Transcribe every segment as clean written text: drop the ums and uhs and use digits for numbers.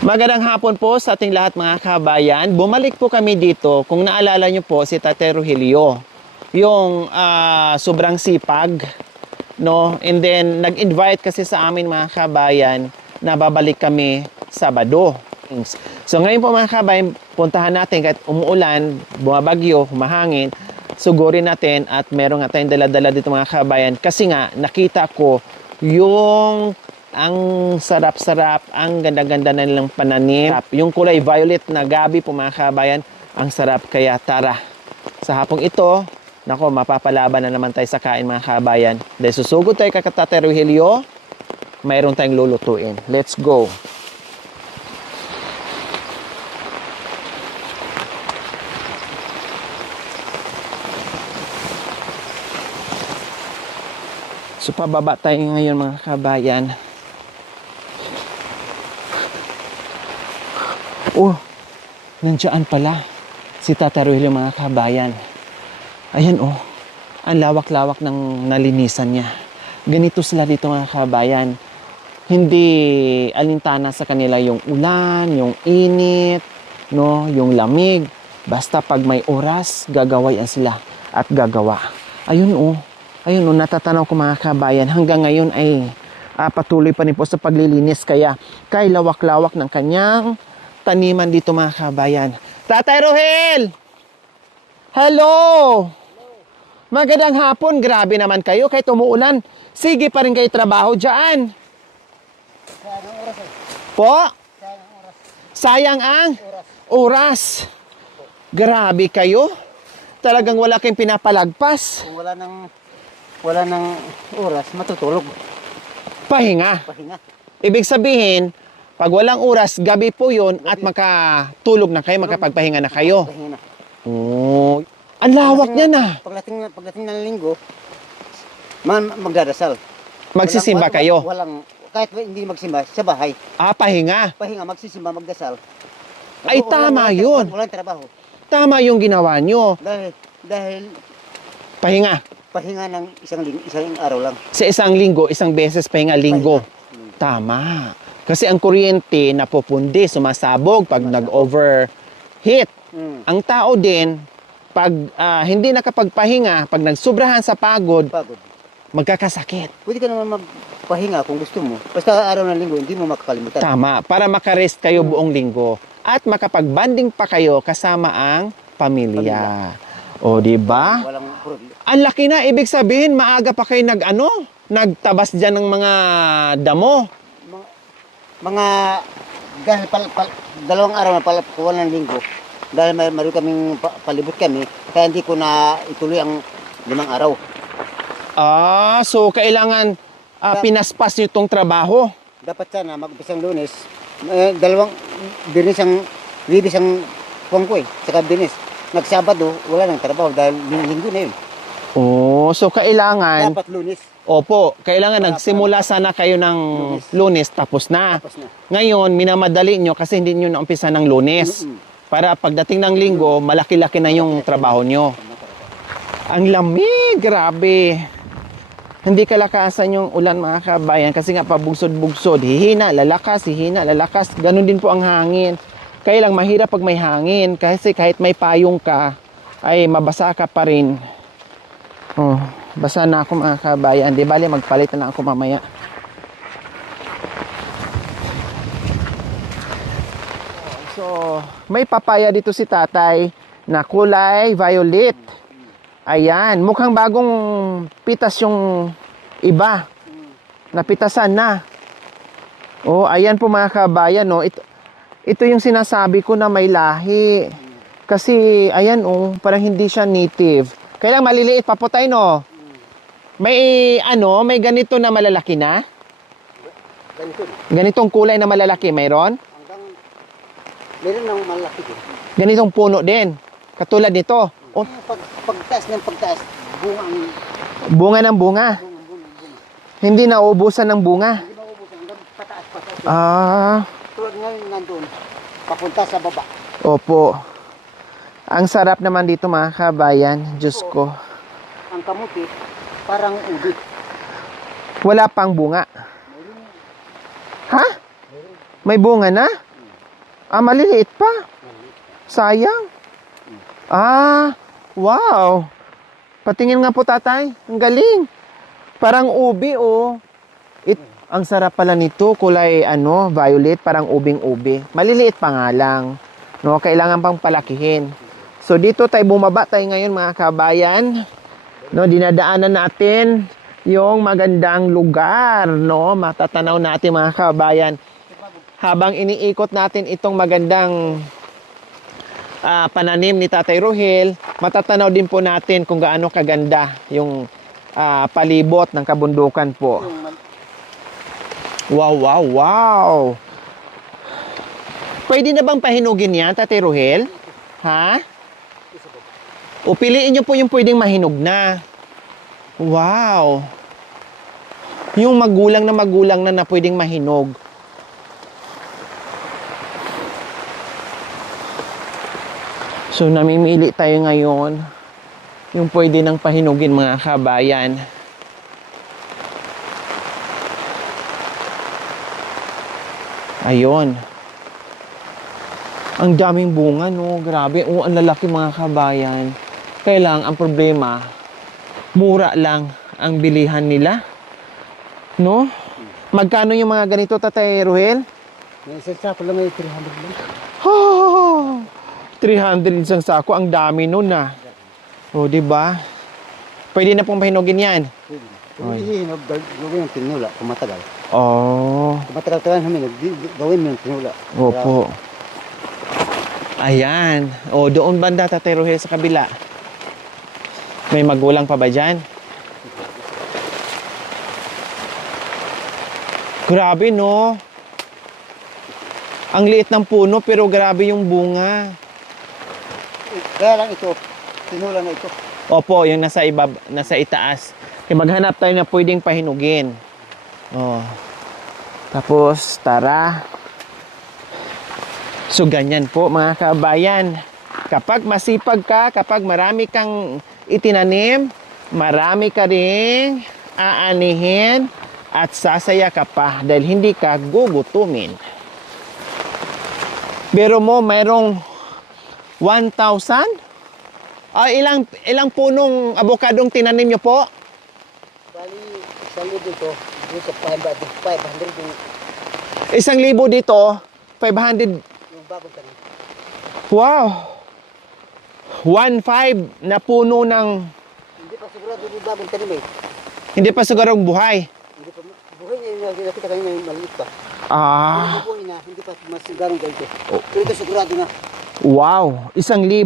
Magandang hapon po sa ating lahat mga kabayan. Bumalik po kami dito. Kung naalala nyo po si Tate Rogelio, yung sobrang sipag, no? And then nag-invite kasi sa amin mga kabayan na babalik kami Sabado. So ngayon po mga kabayan, puntahan natin kahit umuulan, bumabagyo, humahangin, sugurin natin at meron nga tayong dala-dala dito mga kabayan kasi nga nakita ko yung ang sarap-sarap, ang ganda-ganda na nilang pananim. Yung kulay violet na gabi po mga kabayan, ang sarap. Kaya tara, sa hapong ito, nako, mapapalaban na naman tayo sa kain mga kabayan. Dahil susugod tayo kay Tate Rogelio, mayroon tayong lulutuin. Let's go! So pababa tayo ngayon mga kabayan. Oh, nandiyan pala si Tate Rogelio mga kabayan. Ayan oh, ang lawak-lawak ng nalinisan niya. Ganito sila dito mga kabayan. Hindi alintana sa kanila yung ulan, yung init, no, yung lamig. Basta pag may oras, gagawayan sila at gagawa. Ayun oh, natatanaw ko mga kabayan. Hanggang ngayon ay patuloy pa rin po sa paglilinis. Kaya kay lawak-lawak ng kanyang taniman dito mga kabayan. Tatay Rohel! Hello! Magandang hapon. Grabe naman kayo kahit umuulan. Sige pa rin kayo trabaho dyan. Po? Sayang ang oras. Grabe kayo. Talagang wala kayong pinapalagpas. Kung wala ng oras, matutulog. Pahinga. Pahinga. Ibig sabihin, pag walang oras, gabi po yun at makatulog na kayo, makapagpahinga na kayo. Pahinga na. Oh, ang lawak niya na. Pagdating ng linggo, magdadasal. Magsisimba kayo. Kahit hindi magsimba, sa bahay. Pahinga. Pahinga, magsisimba, magdasal. Ay, tama yun. Walang trabaho. Tama yung ginawa nyo. Dahil Pahinga. pahinga ng isang araw lang. Sa isang linggo, isang beses pahinga linggo. Tama. Kasi ang kuryente napupundi, sumasabog pag nag-overheat. Ang tao din, pag hindi nakapagpahinga, pag nagsobrahan sa pagod, magkakasakit. Pwede ka naman magpahinga kung gusto mo. Basta araw ng linggo, hindi mo makakalimutan. Tama. Para makarest kayo buong linggo. At makapagbanding pa kayo kasama ang pamilya. O, diba? Walang problem. Ang laki na. Ibig sabihin, maaga pa kayo nagtabas dyan ng mga damo. Mga dahil dalawang araw na palapukuan ng linggo, dahil meron kaming palibot kami, kaya hindi ko na ituloy ang 5 araw. So kailangan pinaspas nyo itong trabaho. Dapat sana mag-umpisang Lunes, dalawang Biyernes ang Wibis ang kuwang ko saka Biyernes. Nagsabado, wala nang trabaho dahil linggo na yun. So kailangan Dapat Lunes. Opo, kailangan nagsimula sana kayo ng Lunes, tapos na. Ngayon, minamadali nyo kasi hindi nyo naumpisa ng Lunes. Para pagdating ng linggo, malaki-laki na yung trabaho nyo. Ang lamig, grabe. Hindi kalakasan yung ulan mga kabayan kasi nga pabugsod-bugsod. Hihina, lalakas, Ganon din po ang hangin. Kaya lang mahirap pag may hangin kasi kahit may payong ka, ay mabasa ka pa rin. Basa na ako mga kabayan. Di bali, magpalit na lang ako mamaya. So, may papaya dito si tatay na kulay violet. Ayan, mukhang bagong pitas yung iba. Napitasan na. Ayan po mga kabayan. Ito yung sinasabi ko na may lahi. Kasi, ayan parang hindi siya native. Kailang maliliit pa po tayo, no? May ganito na malalaki na? Ganitong kulay na malalaki, mayroon? Meron ng malaki din. Ganitong puno din. Katulad nito. Pagtaas, Bunga ng bunga. Hindi nauubusan ng bunga. Hindi maubusan, hanggang pataas. Tulad ngayon nandun, papunta sa baba. Opo. Ang sarap naman dito mga kabayan. Diyos ko. Ang kamuti, parang ubi. Wala pang bunga. Ha? May bunga na? Ah, maliliit pa. Sayang. Ah, wow. Patingin nga po, tatay. Ang galing. Parang ubi, oh. Ang sarap pala nito. Kulay, violet. Parang ubing-ubi. Maliliit pa nga lang. No, kailangan pang palakihin. So, dito tayo bumaba tayo ngayon, mga kabayan. No, dinadaanan natin yung magandang lugar, no? Matatanaw natin, mga kabayan. Habang iniikot natin itong magandang pananim ni Tatay Rohel, matatanaw din po natin kung gaano kaganda yung palibot ng kabundukan po. Wow, wow, wow! Pwede na bang pahinugin yan, Tatay Rohel? Ha? O piliin nyo po yung pwedeng mahinog na. Wow! Yung magulang na pwedeng mahinog. So, namimili tayo ngayon yung pwede nang pahinugin, mga kabayan. Ayun. Ang daming bunga, no? Grabe. Oh, ang lalaki, mga kabayan. Kaya lang, ang problema, mura lang ang bilihan nila. No? Magkano yung mga ganito, Tatay Rohel? May isang sako lang, may 300 lang. Oh, 300 isang sako, ang dami nun ah. O, di ba? Pwede na pong pahinugin yan. Kung hihinog, gawin ng tinula kung matagal. Oh, Kung matagal-tagal hinog, gawin mo ng tinula. opo. Ayan. O, doon banda, Tatay Rohel, sa kabila. May magulang pa ba dyan? Grabe, no? Ang liit ng puno, pero grabe yung bunga. Kaya lang ito, tinula na ito. Opo, yung nasa itaas. Kaya maghanap tayo na pwedeng pahinugin. Oh. Tapos, tara. So, ganyan po, mga kabayan. Kapag masipag ka, kapag marami kang itinanim, marami ka ring aanihin at sasaya ka pa dahil hindi ka gugutumin. Pero mo, mayroong 1,000? Ilang punong abokadong tinanim nyo po? Bali, isang libo dito, dito sa 500 yung 1,000 dito, 500. bagong tanim. Wow! 1,500 na puno ng... Hindi pa sigurado yung bagong tanim eh. Hindi pa sigurong buhay. Hindi pa, buhay niya yung nakita kanina yung maliit pa. Ah, Buhay na, hindi pa masigarong ganito. Pero ito sigurado na. wow! 1,000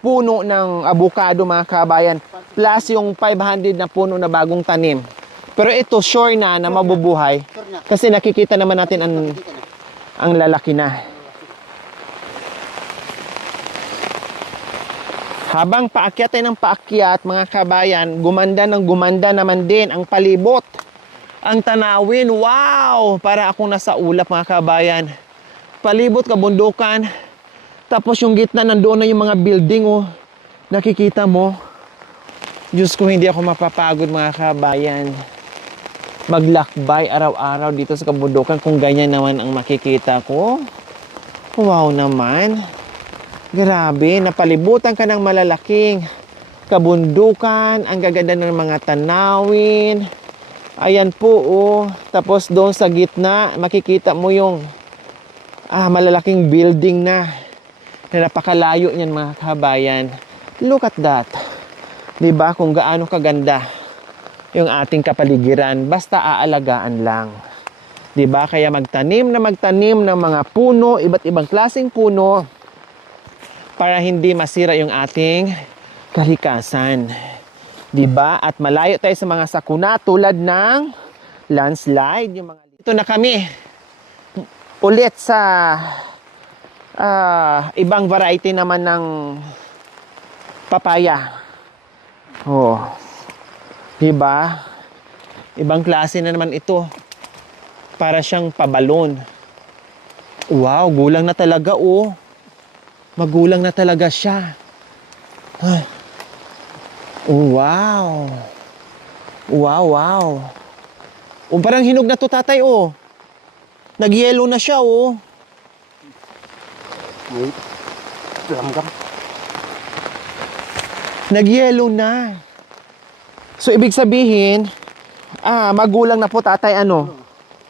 puno ng abukado, mga kabayan. Plus yung 500 na puno na bagong tanim. Pero ito, sure na mabubuhay. Sure na. Kasi nakikita naman natin Nakita na. ang lalaki na. Habang paakyat tayo ng paakyat, mga kabayan, gumanda naman din ang palibot. Ang tanawin, wow! Para akong nasa ulap, mga kabayan. Palibot, kabundukan. Tapos yung gitna, nandoon na yung mga building, oh. Nakikita mo? Diyos ko, hindi ako mapapagod, mga kabayan. Maglakbay araw-araw dito sa kabundukan kung ganyan naman ang makikita ko. Wow naman. Grabe, napalibutan ka ng malalaking kabundukan. Ang gaganda ng mga tanawin. Ayan po, oh. Tapos doon sa gitna, makikita mo yung malalaking building na napakalayo niyan, mga kabayan. Look at that. Diba kung gaano kaganda yung ating kapaligiran, basta aalagaan lang. 'Di ba? Kaya magtanim ng mga puno, iba't ibang klaseng puno para hindi masira yung ating kalikasan. 'Di ba? At malayo tayo sa mga sakuna tulad ng landslide, yung mga ito na kami ulit sa ibang variety naman ng papaya. Oh. Diba? Ibang klase na naman ito. Para siyang pabalon. Wow, gulang na talaga, oh. Magulang na talaga siya. Ay. Oh, wow. Wow, wow. Oh, parang hinog na to, tatay, oh. Nag-yellow na siya, oh. may langgam. Nagyelo na. So, ibig sabihin, magulang na po tatay, ano?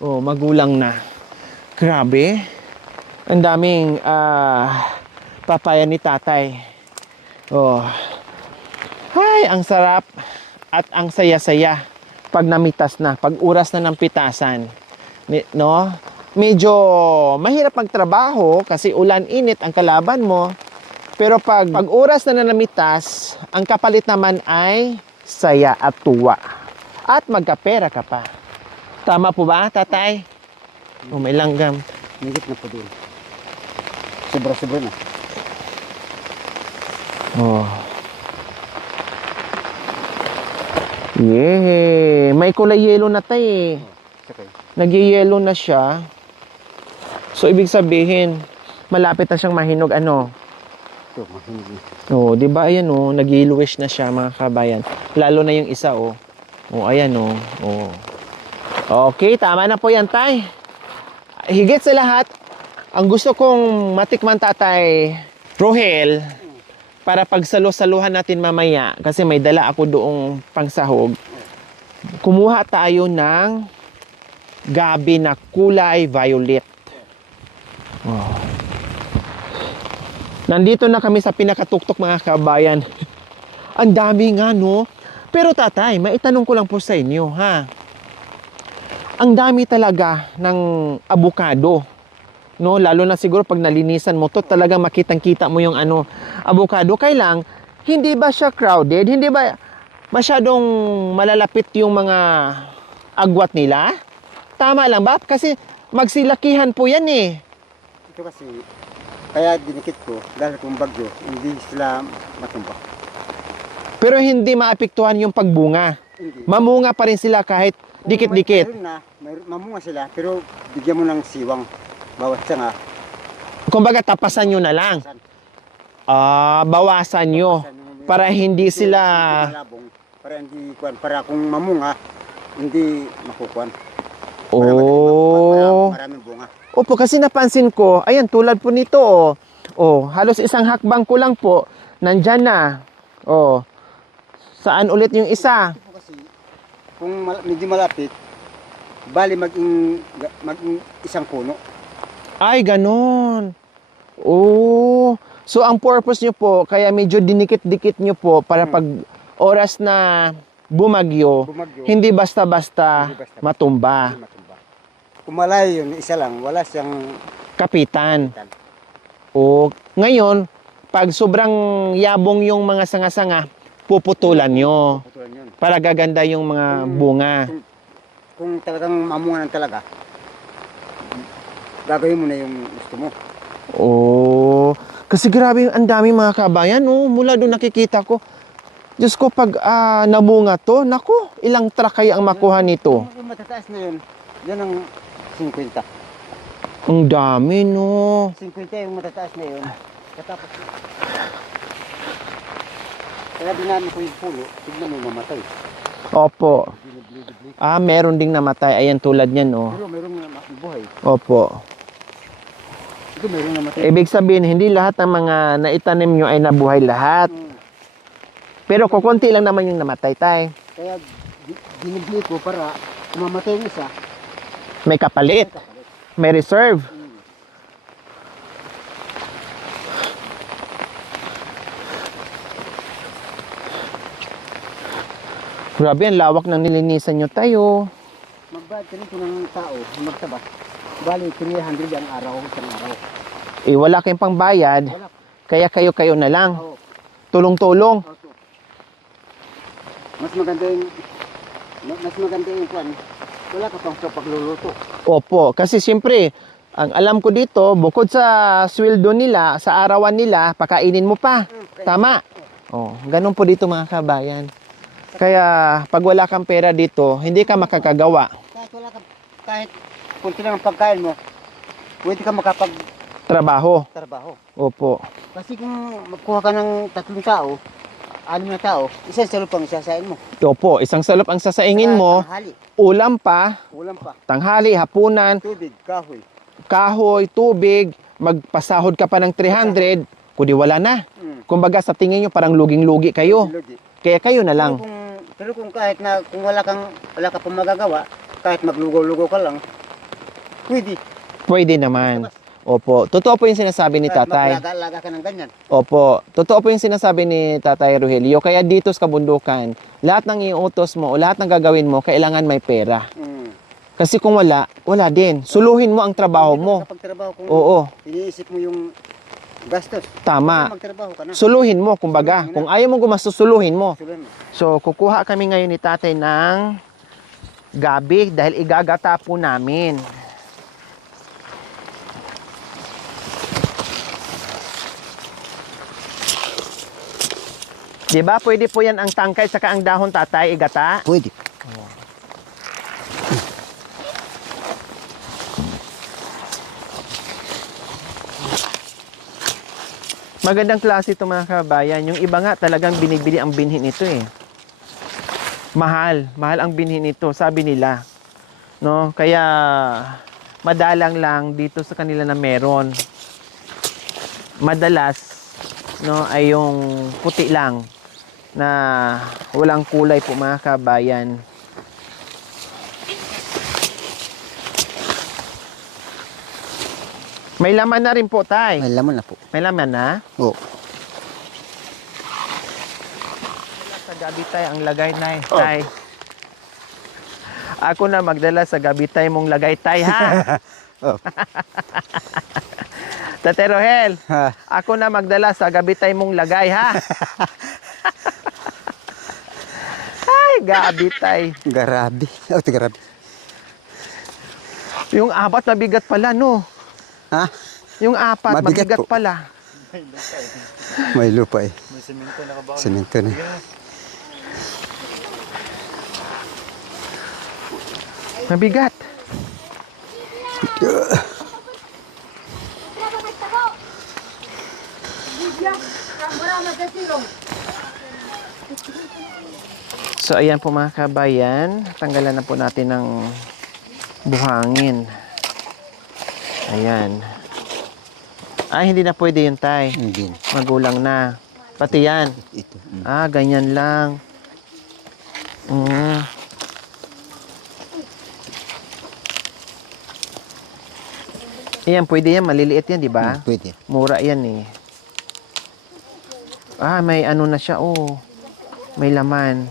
Oh, magulang na. Grabe. Ang daming papaya ni tatay. Oh. Ay, ang sarap at ang saya-saya pag namitas na, pag oras na ng pitasan. No? Medyo mahirap magtrabaho kasi ulan, init ang kalaban mo. Pero pag oras na namitas, ang kapalit naman ay saya at tuwa. At magkapera ka pa. Tama po ba, tatay? O, may langgam. Higit na po doon. Sobra-sobra na. Oh. Yeah. May kulay yellow na tayo eh. Sakay. Nag-yellow na siya. So, ibig sabihin, malapit na siyang mahinog, ano? Ito, mahinig na. Oh, di ba ayan oh, nag-yellowish na siya mga kabayan. Lalo na yung isa oh. Oh, ayan oh. Oh. Okay, tama na po yan, tay. Higit sa lahat, ang gusto kong matikman, tatay Rohel, para pagsalo-saluhan natin mamaya, kasi may dala ako doong pangsahog. Kumuha tayo ng gabi na kulay violet. Oh. Nandito na kami sa pinakatuktok mga kabayan. Ang dami nga, no? Pero tatay, maitanong ko lang po sa inyo, ha? Ang dami talaga ng abukado. No, lalo na siguro pag nalinisan mo to, talaga makitang-kita mo yung ano, avocado. Kailang, hindi ba siya crowded? Hindi ba masyadong malalapit yung mga agwat nila? Tama lang ba? Kasi magsilakihan po yan eh. Ito kasi, kaya dinikit ko, dahil kung bagyo, hindi sila matumba. Pero hindi maapektuhan yung pagbunga. Hindi. Mamunga pa rin sila kahit dikit-dikit. Mamunga sila, pero bigyan mo ng siwang. Bawat sanga. Kumbaga, tapasan nyo na lang. Bawasan nyo. Para hindi sila... Para hindi kuan, para kung mamunga, hindi makukuan. Oh. Maraming bunga. Opo, kasi napansin ko, ayan, tulad po nito, oh. Oh, halos isang hakbang ko lang po, nandyan na. Oh. Saan ulit yung isa? Ito po kasi, kung medyo malapit, bali maging isang puno. Ay, ganon. Oh. So, ang purpose nyo po, kaya medyo dinikit-dikit nyo po para pag oras na bumagyo, hindi basta-basta matumba. Hindi matumba. Kung malayo yun, isa lang, wala siyang Kapitan. O, ngayon, pag sobrang yabong yung mga sanga-sanga, puputulan nyo putulan yun. para gaganda yung mga bunga. Kung talagang mamunga ng talaga, gagawin mo na yung gusto mo. Oh, kasi grabe, ang dami mga kabayan, oh, mula doon nakikita ko. Diyos ko, pag namunga to, naku, ilang truck kaya ang makuha nito? Yung matataas na yun, yan ang 50. Ang dami, no? 50 yung matataas na yun. Katapos kaya dinami ko yung pulo, tignan mo mamatay. Opo. Binibli-bli. Meron ding namatay. Ayan, tulad niyan, oh. Pero merong buhay. Opo. Ito merong namatay. Ibig sabihin, hindi lahat ng mga naitanim nyo ay nabuhay lahat. Pero kukunti lang naman yung namatay, tay. Kaya binibli ko para kumamatay yung isa. May kapalit. May reserve. Grabe, ang lawak ng nilinisan nyo tayo. Magbayad ka rin ng tao, magtaba. Bali, 300 ang araw, isang araw. Wala kayong pangbayad. Wala. Kaya kayo na lang. Oo. Tulong-tulong. Oso. Mas maganda yung plan. Wala ka pang sa pagluluto. Opo, kasi siyempre, ang alam ko dito, bukod sa sweldo nila, sa arawan nila, pakainin mo pa. Tama. Oh, ganun po dito mga kabayan. Kaya pag wala kang pera dito, hindi ka makakagawa. Kahit kunti lang ang pagkain mo, pwede ka Trabaho. makapagtrabaho. Opo. Kasi kung magkuha ka ng 3 tao, 6 na tao, isang salop ang isasain mo. Opo, isang salop ang sasaingin mo, Tanghali, ulam pa, ulam pa, tanghali, hapunan, tubig, kahoy. kahoy, tubig, magpasahod ka pa ng 300, kundi wala na. Mm. Kumbaga sa tingin nyo parang luging-lugi kayo. Lodi. Kaya kayo na lang. Pero kung kahit na kung wala ka pang magagawa, kahit maglugaw-lugaw ka lang, pwede. Pwede naman. Opo. Totoo po yung sinasabi ni Kahit tatay. maglaga-laga ka ng ganyan. Opo. Totoo po yung sinasabi ni Tatay Rogelio. Kaya dito sa kabundukan, lahat ng iutos mo o lahat ng gagawin mo, kailangan may pera. Mm. Kasi kung wala, wala din. Suluhin mo ang trabaho mo. Kapag trabaho, kung Oo. iniisip mo yung gastos, Tama. magtrabaho ka na. Suluhin mo, kumbaga. Kung ayaw mo gumastos, suluhin mo. Sulan mo. So, kukuha kami ngayon ni tatay ng gabi dahil igagata po namin. Diba? Pwede po yan ang tangkay saka ang dahon tatay, igata. Pwede. Magandang klase ito mga kabayan. Yung iba nga talagang binibili ang binhi nito eh. Mahal. Mahal ang binhi nito, sabi nila. No? Kaya madalang lang dito sa kanila na meron. Madalas no, ay yung puti lang na walang kulay po mga kabayan. May laman na rin po, tay. May laman na po. May laman na? Oo. Sa gabi tay ang lagay nay, tay. Ako na magdala sa gabi tay mong lagay tay ha. Oh. Tate Rohel, Ha. ako na magdala sa gabi tay mong lagay ha. Ay, gabi tay. Garabi. Oh, garabi. Yung apat mabigat pala no. Ha? Yung apat Mabigat mabigat po. pala. May lupa eh. May semento na. Mabigat. So ayan po mga kabayan, tanggalan na po natin ng buhangin. Ayan. Ay, hindi na pwede yun, tay. Hindi. Magulang na. Pati yan. Ito. Ah, ganyan lang. Mm. Ayan, pwede yan. Maliliit yan, di ba? Pwede. Mura yan eh. Ah, may ano na siya, oh. May laman.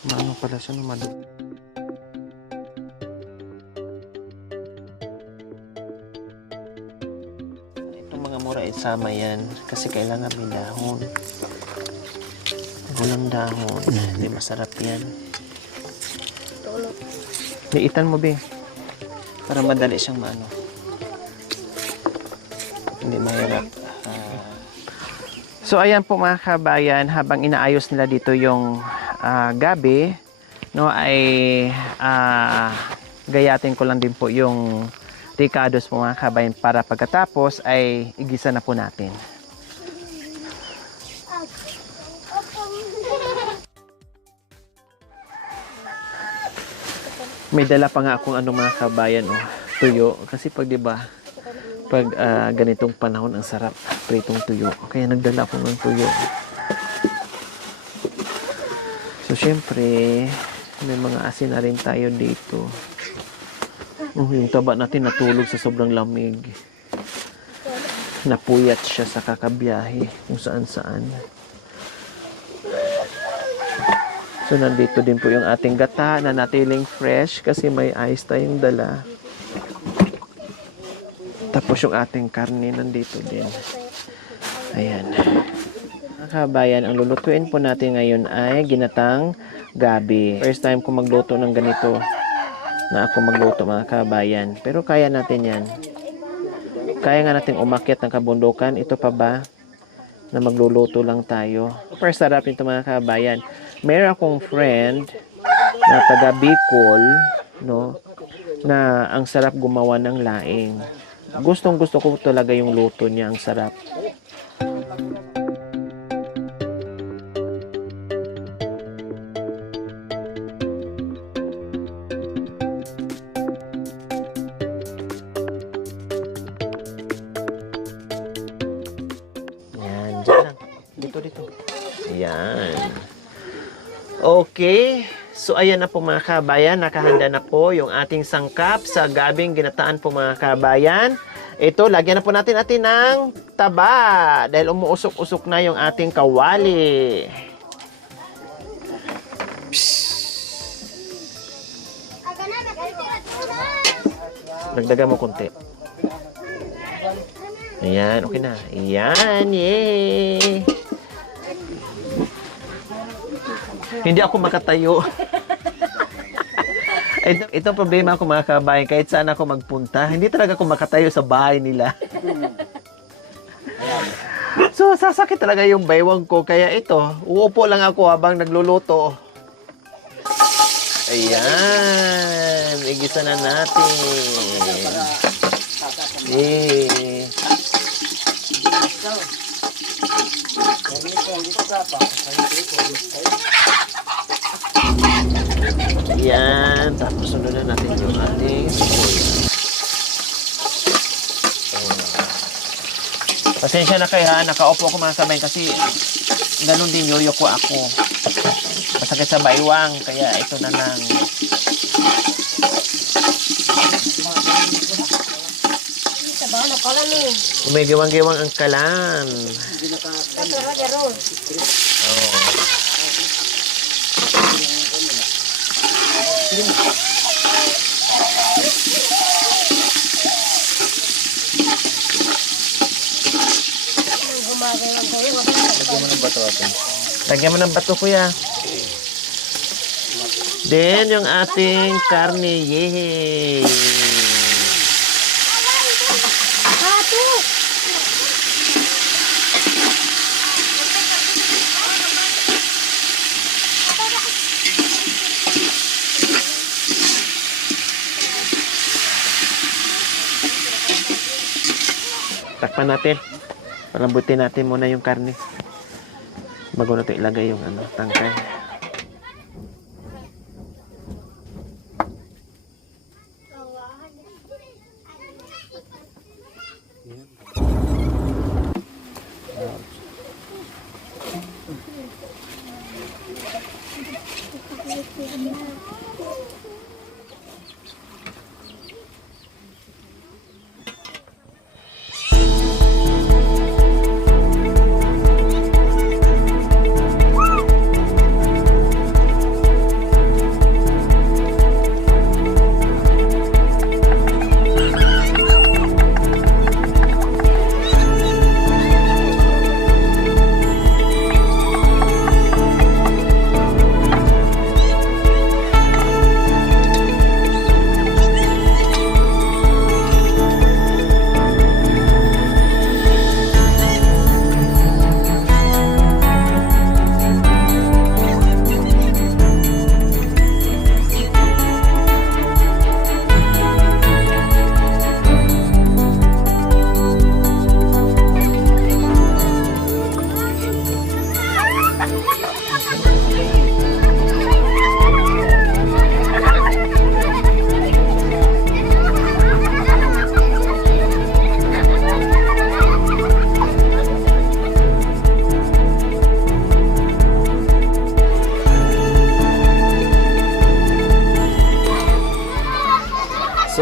Maano pala siya no, itong mga mura isama yan kasi kailangan may dahon. Walang dahon, hindi masarap yan. Liitan mo, be. Para madali siyang maano. Hindi mahirap. So ayan po mga kabayan, habang inaayos nila dito yung gabi, no, ay gayatin ko lang din po yung ricados po mga kabayan para pagkatapos ay igisa na po natin. May dala pa nga akong ano mga kabayan, oh. tuyo. Kasi pag, di ba, pag ganitong panahon, ang sarap pritong tuyo. Kaya nagdala ko ng tuyo. So, syempre, may mga asin na rin tayo dito. Yung taba natin natulog sa sobrang lamig. Napuyat siya sa kakabiyahe kung saan-saan. So, nandito din po yung ating gata na natiling fresh kasi may ice tayong dala. Tapos yung ating karne nandito din. Ayan. Mga kabayan, ang lulutuin po natin ngayon ay ginatang gabi. First time ko magluto ng ganito na ako magluto, mga kabayan. Pero kaya natin yan. Kaya nga natin umakyat ng kabundukan. Ito pa ba na magluluto lang tayo? Super sarap ito, mga kabayan. Meron akong friend na taga Bicol, no, na ang sarap gumawa ng laing. Gustong gusto ko talaga yung luto niya, ang sarap. Yan, dyan lang. Dito. Yan. Okay. So, ayan na po mga kabayan. Nakahanda na po yung ating sangkap sa gabing ginataan po mga kabayan. Ito, lagyan na po natin ng taba. Dahil umuusok-usok na yung ating kawali. Dagdagan mo konti. Ayan, okay na. Ayan, yay! Hindi ako makatayo. Itong problema ko mga kabayan, kahit saan ako magpunta, hindi talaga ako makatayo sa bahay nila. So, sasakit talaga yung baywang ko. Kaya ito, uupo lang ako habang nagluluto. Ayan, igisa na natin. Yay! Yan, tapos sunod na natin yung ating sibuyas. Pasensya na kayo ha, nakaupo ako mga sabay kasi ganun din yoyo ko ako. Masakit sa baywang, kaya ito na lang. Umigiwang-giwang ang kalan. Oh. Lagyan mo ng bato, kuya. Then, yung ating karne. Yay! Takpan natin. Palambutin natin muna yung karne. Bago natin ilagay yung tangkay.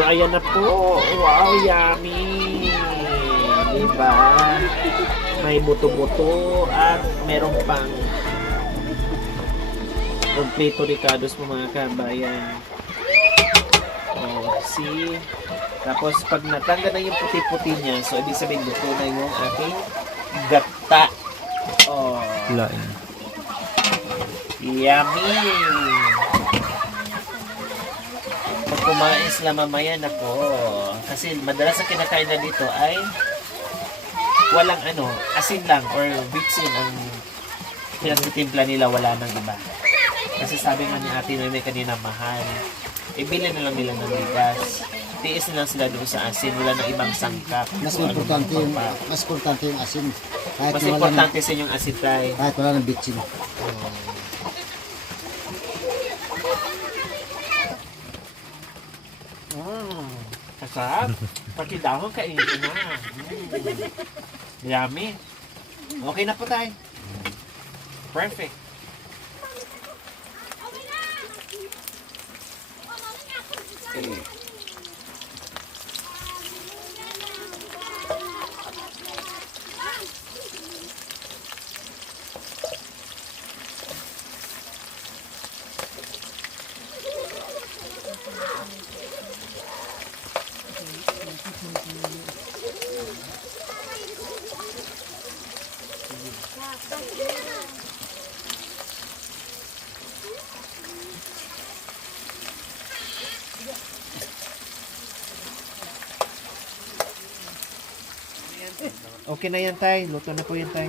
ayan na po. Wow, yummy! Diba? May buto-buto at meron pang kompleto ricados po mga kabayan. Oh, see? Tapos pag natanggal na yung puti-puti niya, so ibig sabihin luto na yung ating gata. Oh, Lain. yummy! Pag kumain sila mamaya na po, kasi madalas ang kinakain na dito ay walang asin lang or bitsin ang pinagtitimpla nila, wala nang iba. Kasi sabi nga ni Ate Noy kanina mahal. Ibili na lang nila ng bigas. Tiis na lang sila doon sa asin, wala nang ibang sangkap. Mas Kung ano importante mang yung, pa. mas importante yung asin. Kahit Mas wala importante sa inyong asin tayo. kahit wala ng bitsin. Kasarap. Pati dahon kainin na. Yummy. Okay na po tayo. Perfect. Okay na yan, Tay. Luto na po yan, Tay.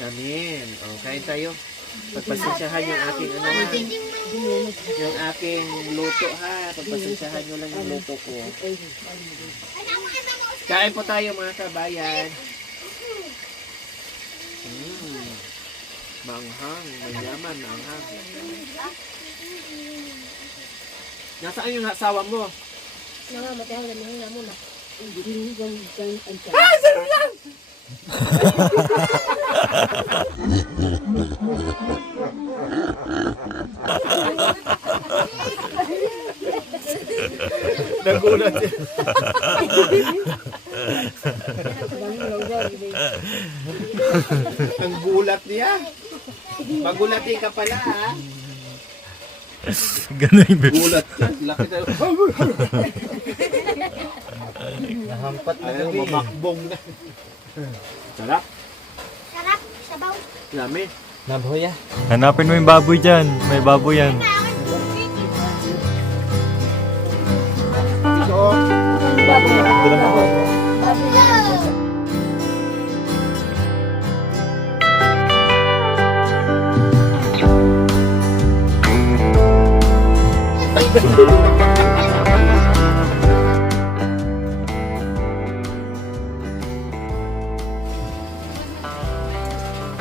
Amin. O, kain tayo. Pagpasensyahan yung aking yung aking luto ha. Pagpasensyahan nyo lang yung luto ko. Kain po tayo mga kabayan. Manghang, mayaman, manghang. Nasaan yung asawa mo? Nagulat siya. Ang gulat niya. Magulatin ka pala ha. Ganun yung bibig. Gulat ka. Laki tayo. Nahampat na Ayaw, kami. mamakbong na. Sarap. Sarap, sabaw. Yummy. Nabuya. Hanapin mo yung baboy dyan. May baboy yan.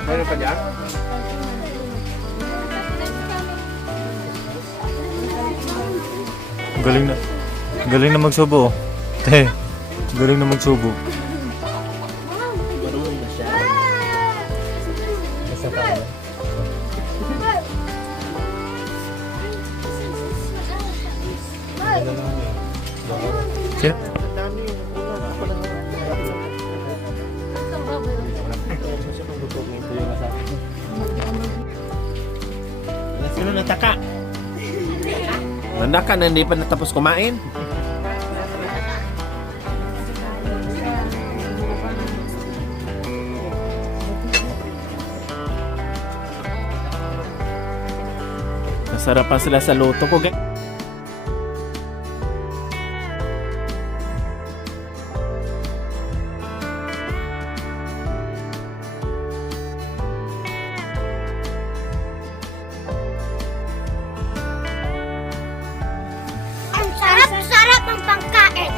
Meron pa dyan? Galing na. Galing na magsubo. Te. Galing na magsubo. Marunong na siya. Sino? Ang dami yung ulan. Ako lang Sino nataka? Nandaka na hindi pa natapos kumain? Nasarapan sila sa luto ko. Ang sarap ng pangkain.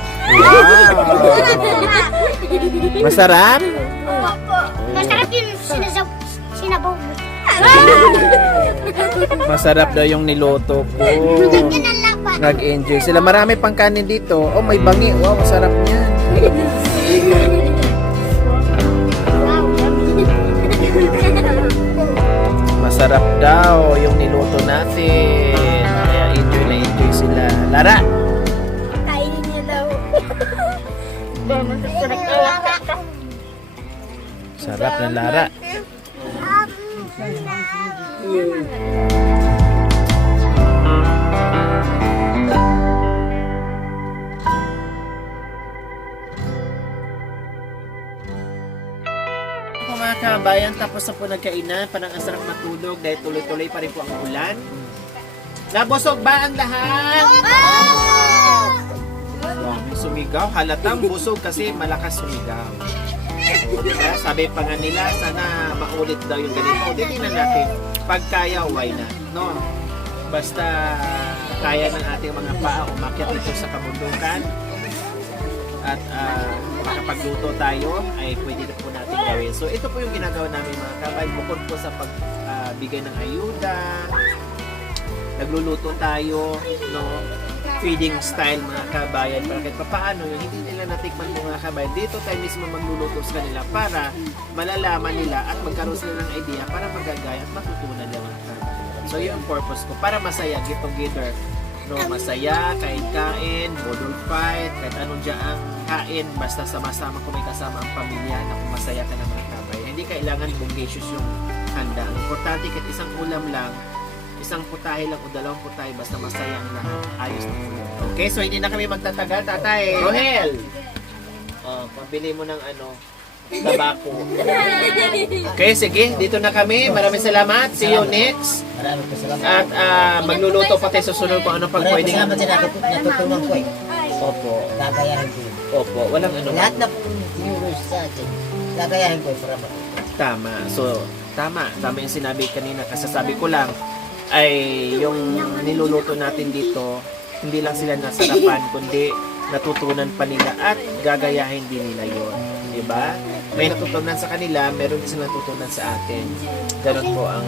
Masarap? Opo. Masarap yung sinabaw mo. Masarap daw yung niloto ko. Lagyan ng lapa. Nag-enjoy sila. Marami pang kanin dito. Oh, may bangi. Wow, masarap niyan. Masarap daw yung niluto natin. Kaya enjoy na enjoy sila. Lara! Kainin niya daw. Sarap ng Lara. Po mga kabayan, tapos na po nagkainan. Parang ang sarap matulog dahil tuloy-tuloy pa rin po ang ulan. Nabusog ba ang lahat? Wow, may sumigaw. Halatang busog kasi malakas sumigaw. O, diba? Sabi pa nga nila, sana maulit daw yung ganito. Ulitin na natin. Pag kaya, why not? No? Basta kaya ng ating mga paa umakyat dito sa kabundukan at makapagluto tayo, ay pwede na po natin gawin. So ito po yung ginagawa namin mga kabayan. Bukod po sa pagbigay ng ayuda, nagluluto tayo, no? Feeding style mga kabayan para kahit papaano yun, hindi nila natikman po mga kabayan. Dito tayo mismo magluluto sa kanila para malalaman nila at magkaroon sila ng idea para magagaya at matutunan nila mga kabayan. So yun ang purpose ko, para masaya, get together. No, masaya, kain-kain, bodol fight, kahit anong dyan ang kain, basta sama-sama kung may kasama ang pamilya na kung masaya ka na mga kabayan. Hindi kailangan bonggacious yung handa. Ang importante kahit isang ulam lang, isang putahe lang o dalawang putahe, basta masaya ang lahat. Ayos na ulam. Okay, so hindi na kami magtatagal, tatay. Rohel! Pabili mo ng tabako. Okay, sige. Dito na kami. Maraming salamat. See you next. Maraming salamat. At magluluto pa tayo sa sunod kung ano pang Maraming pwedeng. salamat sa natutunan ko eh. Opo. Gagayahin ko yun. Opo. Walang Lahat na pong tinuro sa akin, gagayahin ko para matutunan. Tama. So, tama. Tama yung sinabi kanina. Kasasabi ko lang ay yung niluluto natin dito, hindi lang sila nasarapan, kundi natutunan pa nila at gagayahin din nila yun. Diba? May natutunan sa kanila, meron din silang natutunan sa atin. Ganun po ang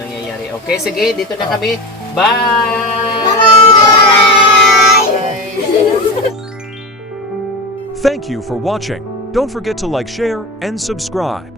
nangyayari. Okay, sige, dito na kami. Bye! Thank you for watching. Don't forget to like, share, and subscribe.